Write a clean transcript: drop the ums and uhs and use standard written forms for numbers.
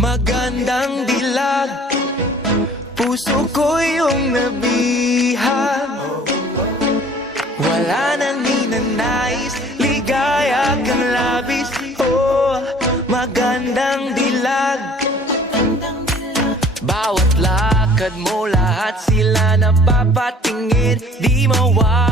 Magandang dilag, puso ko yung nabihag. Wala nang ninanais, ligaya kang labis. Oh, magandang dilag. Bawat lakad mo, lahat sila napapatingin. Di mawala